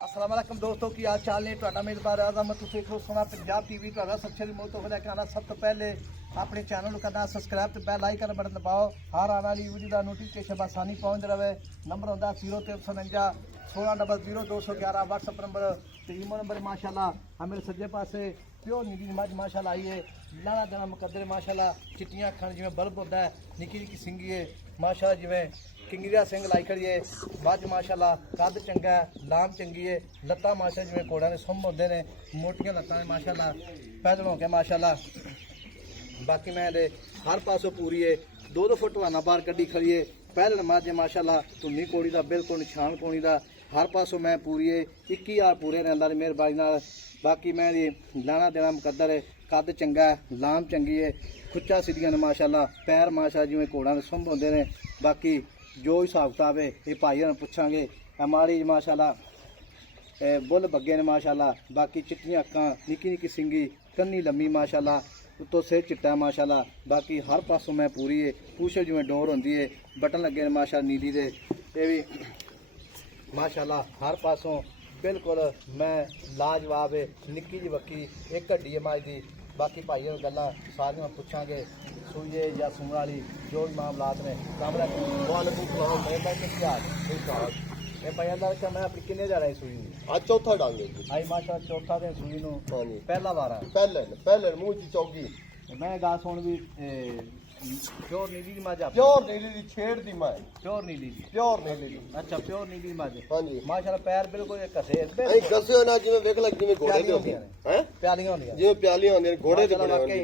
अस्सलाम वालेकुम दोस्तों की हाल चाल ने ਤੁਹਾਡਾ ਮੇਜ਼ਬਾਨ ਆਜ਼ਮ ਤੁਸੀਂ ਦੇਖੋ ਸੋਨਾ ਪੰਜਾਬ ਟੀਵੀ ਤੁਹਾਡਾ ਸਭ ਤੋਂ ਮੋਹ ਤੋਂ ਲੈ ਕੇ ਆਣਾ ਸਭ ਤੋਂ ਪਹਿਲੇ ਆਪਣੇ ਚੈਨਲ ਨੂੰ ਕਰਨਾ ਸਬਸਕ੍ਰਾਈਬ ਤੇ ਬੈਲ ਆਈਕਨ ਬਟਨ ਦਬਾਓ ਹਰ ਆਉਣ ਵਾਲੀ ਵੀਡੀਓ ਦਾ ਨੋਟੀਫਿਕੇਸ਼ਨ ਆਸਾਨੀ ਪਹੁੰਚ ਰਹੇ ਨੰਬਰ ਹੁੰਦਾ 0349 16000211 WhatsApp ਨੰਬਰ ਤੇ ਈਮੋ ਨੰਬਰ ਮਾਸ਼ਾਅੱਲਾ ਹਮੇ ਸੱਜੇ ਪਾਸੇ ਪਿਓ ਨੀਲੀ ਮੱਝ ਮਾਸ਼ਾਅੱਲਾ ਆਈ ਹੈ ਲਾਣਾ ਦੇਣਾ ਮੁਕੱਦਰ ਮਾਸ਼ਾਅੱਲਾ ਚਿੱਟੀਆਂ ਅੱਖਾਂ ਜਿਵੇਂ ਬਲਬ ਹੁੰਦਾ ਹੈ ਨਿੱਕੀ ਨਿੱਕੀ ਸਿੰਗੀ ਹੈ ਮਾਸ਼ਾਅੱਲਾ ਜਿਵੇਂ किंगरिया सिंह लाई खड़ी है मझ माशाला कद चंगा है लाम चंगी है लत्ता माशा जिवें घोड़ा ने सुम होंदे ने मोटियां लत्तां ने माशाला पैदल हो के माशाला बाकी मैं हर पासों पूरी है 2-2 फुट वाना बाहर कड्डी खड़ी है पैदल मझ माशाला धुन्नी कोड़ी का बिल्कुल निशान कोणी का हर पासों मैं पूरी है 21,000 पूरे ने अल्लाह की मेहरबानी नाल बाकी मैं लाना देना मुकद्दर है कद चंगा है लाम चंगी है खुच्चा सीधियां ने माशाला पैर माशा जिवें घोड़ा ने सुम होंदे ने बाकी जो हिसाब किताब है ये भाई हम पूछांगे हमारी माशाला बुल बग्गे ने माशाला बाकी चिट्टियां अक्कां निक्की निक्की सिंगी कन्नी लम्मी माशाला उत्तों सिर चिट्टा माशाला बाकी हर पासों मैं पूरी है पूछ जिवें डोर होंदी है बटन लगे ने माशा नीली दे ये भी माशाला हर पासों बिल्कुल मैं लाजवाब है निक्की जी बक्की एक हड्डी है माज दी बाकी भाई गल्लां सारियां पूछांगे सूइए या सूण वाली जो भी मामलात ने कामरा वालेकुम सलाम मैं किस हाल ये भाई अल्लाह का मैं अपनी किन्ने जा रहा सूई आज चौथा डांगे आई माशा चौथा दिन सूई नु हां पहला वार पहले मुंह ची चौगी मैं गा सुन भी प्योर नीली दी माजा प्योर नीली दी छेड़ दी मैं प्योर नीली दी अच्छा प्योर नीली दी माजा हां जी माशाल्लाह पैर बिल्कुल एक कसे नहीं कसे ना जिवें देख लग जिवें घोड़े दे होंदे हैं प्यालियां होंदियां जिवें प्यालियां होंदियां घोड़े दे बने होंदे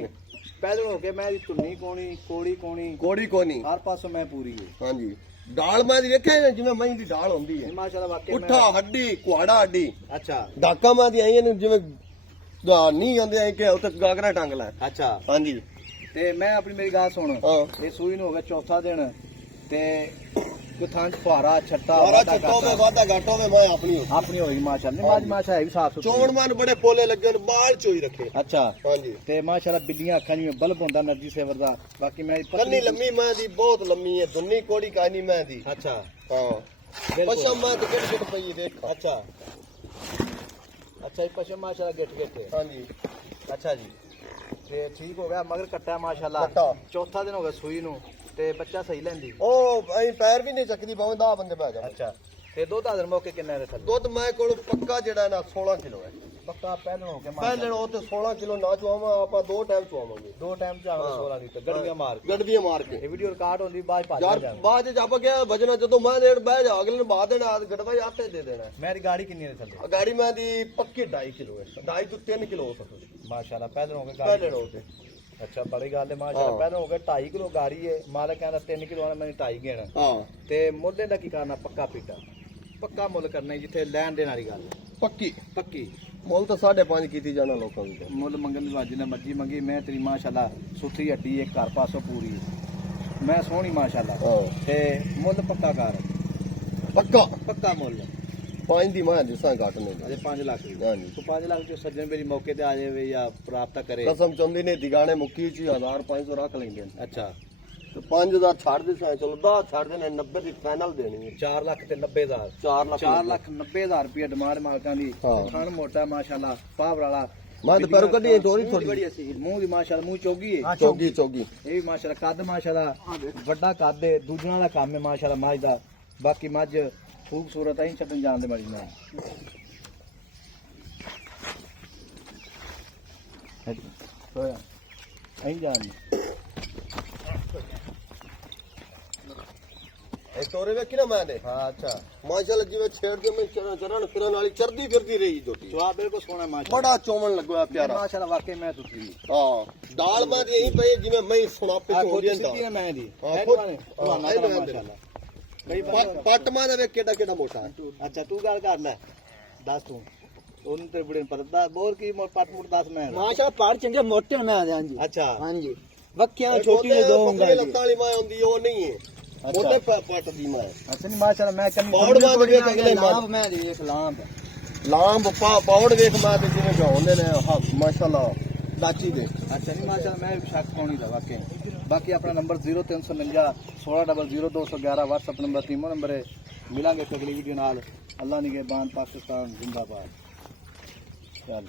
पैदल हो के मैं धुन्नी कोणी कोड़ी कोनी हर पासों मैं पूरी है हां जी डाल मैं देखे ना जिवें मई दी डाल होंदी है माशाल्लाह वाकई उठा हड्डी कुआड़ा हड्डी अच्छा डाका मां दी आई ने जिवें नहीं आंदे आई के उते गागरा टंग लै अच्छा हां जी ते मैं अपनी मेरी गल सुन हां ये सूई नु हो गया चौथा दिन ते कोई थां फुहारा छट्टा वादा घाटो में मैं अपनी होई माशाल्लाह माज माशा है भी साफ सुथरी चोण मन बड़े पोले लगे बाल चोई रखे अच्छा हां जी ते माशाल्लाह बिल्लियां अखां जिवें बल्ब होंदा नरजी सेवर दा बाकी मैं कन्नी लम्मी मैं दी बहुत लम्मी है धुन्नी कोड़ी कानी मैं दी अच्छा हां पशम मैं तो गिट पई देख अच्छा अच्छा ये पशम माशाल्लाह गिट हां जी अच्छा जी ते ठीक हो गया मगर कट्टा माशाल्लाह कट्टा। चौथा दिन हो गया सूई नु ते बच्चा सही लेंदी ओ आई पैर भी नहीं चकदी भावें 10 बंदे बह जा अच्छा ते दुध आदर मौके किन्ने दे थल्ले दुध मैं कोल पक्का जेड़ा ना 16 किलो है पक्का पहले हो के पहले ओ ते 16 किलो ना चुआवा आपा दो टाइम चुआवांगे दो टाइम चाह 16 लीटर गड़ियां मार गड़बियां मार के ये वीडियो रिकॉर्ड होंदी बाद भाज यार जाए बाद जब गया भजना जदों मैं देड़ बह जा अगले ने बाद देना गड़वा आटे दे देना मेरी गाड़ी किन्नी दे थल्ले गाड़ी मैं दी पक्की 2.5 किलो है 2.5 तो 3 किलो हो सकती माशाल्लाह पहले हो के पहले हो के अच्छा बड़ी गल है माशाल्लाह पहले हो गए 2.5 किलो गाड़ी है मालिक कहंदा 3 किलो वाला मैंने 2.5 गेना हां ते मुद्दे दा की करना पक्का पीटा पक्का मुੱਲ करना जिथे लैन देन वाली गल पक्की मुल तो 5.5 कीती जाना लोकां दी मुੱਲ मंगन दी वाजी ने मर्जी मंगी मैं तेरी माशाल्लाह सुथरी हड्डी एक घर पासों पूरी है मैं सोहनी माशाल्लाह हां ते मुੱਲ पक्का कर पक्का मुੱਲ 5 दी मैं दिसां घट नहीं अजे 5 लाख दी हां जी तो 5 लाख जो सज्जन मेरी मौके ते आ जावे या प्राप्त करे कसम चंदी ने दिगाने मुक्की ची 1500 रख लेंगे अच्छा तो 5000 छाड़ दे चलो 10 छाड़ देने 90 दी फाइनल देनी है 4 लाख ते 90,000 4 लाख 90,000 रुपया डिमांड मालकां दी हाँ। खान मोटा माशाल्लाह पावर वाला मैं तो पैरों कदी थोड़ी बड़ी सी मुंह दी माशाल्लाह मुंह चौगी है चौगी ये भी माशाल्लाह कद माशाल्लाह बड़ा कद है दूजना वाला काम है माशाल्लाह मझ दा बाकी मझ खूबसूरत है छटन जान दे बड़ी मैं होया ऐ जान ए तोरे वे किना मैं दे हां अच्छा माशाल्लाह जिवे छेड़ दे में चरण फिरन वाली चरदी फिरदी रही जोटी जवाब बिल्कुल सोना माशाल्लाह बड़ा चोमन लगवा प्यारा माशाल्लाह वाकई मैं तुतली हां दाल में यही पे जिवे मैं सुनापे आ हो खुद रही सीधी है है मैं दी हाँ, खुद माशाल्लाह कई पट मां दे केड़ा मोटा है अच्छा तू गल कर ले दस तू ਉਹਨੂੰ ਤੇ ਬੜੇ ਪਰਦਾ ਬੋਰ ਕੀ ਪੱਟ ਮੁੱਟ ਦੱਸ ਮੈਂ ਮਾਸ਼ਾ ਪਾੜ ਚੰਗੇ ਮੋਟੇ ਮੈਂ ਆਂ ਜੀ ਅੱਛਾ ਹਾਂਜੀ ਵੱਕਿਆਂ ਛੋਟੀ ਜਿਹੀ ਦੋ ਹੁੰਦਾ ਜੀ ਲੱਤਾਂ ਵਾਲੀ ਮਾਂ ਆਉਂਦੀ ਉਹ ਨਹੀਂ ਹੈ ਉਹਦੇ ਪੱਟ ਦੀ ਮਾਂ ਅੱਛਾ ਨਹੀਂ ਮਾਸ਼ਾਅੱਲਾ ਮੈਂ ਕੰਨੀ ਪੌੜ ਮਾਂ ਦੇ ਅਗਲੇ ਲਾਂਬ ਮੈਂ ਦੀ ਇੱਕ ਲਾਂਬ ਲਾਂਬ ਪੌੜ ਵੇਖ ਮਾਂ ਤੇ ਜਿਵੇਂ ਗਾਉਂਦੇ ਨੇ ਮਾਸ਼ਾਅੱਲਾ ਲਾਚੀ ਦੇ ਅੱਛਾ ਨਹੀਂ ਮਾਸ਼ਾਅੱਲਾ ਮੈਂ ਸ਼ੱਕ ਪਾਉਣੀ ਦਾ ਵਾਕਈ ਬਾਕੀ ਆਪਣਾ ਨੰਬਰ 0349 16000211 WhatsApp ਨੰਬਰ 3 ਨੰਬਰ ਹੈ मिलेंगे अगली वीडियो नाल। अल्लाह निगहबान पाकिस्तान जिंदाबाद। चल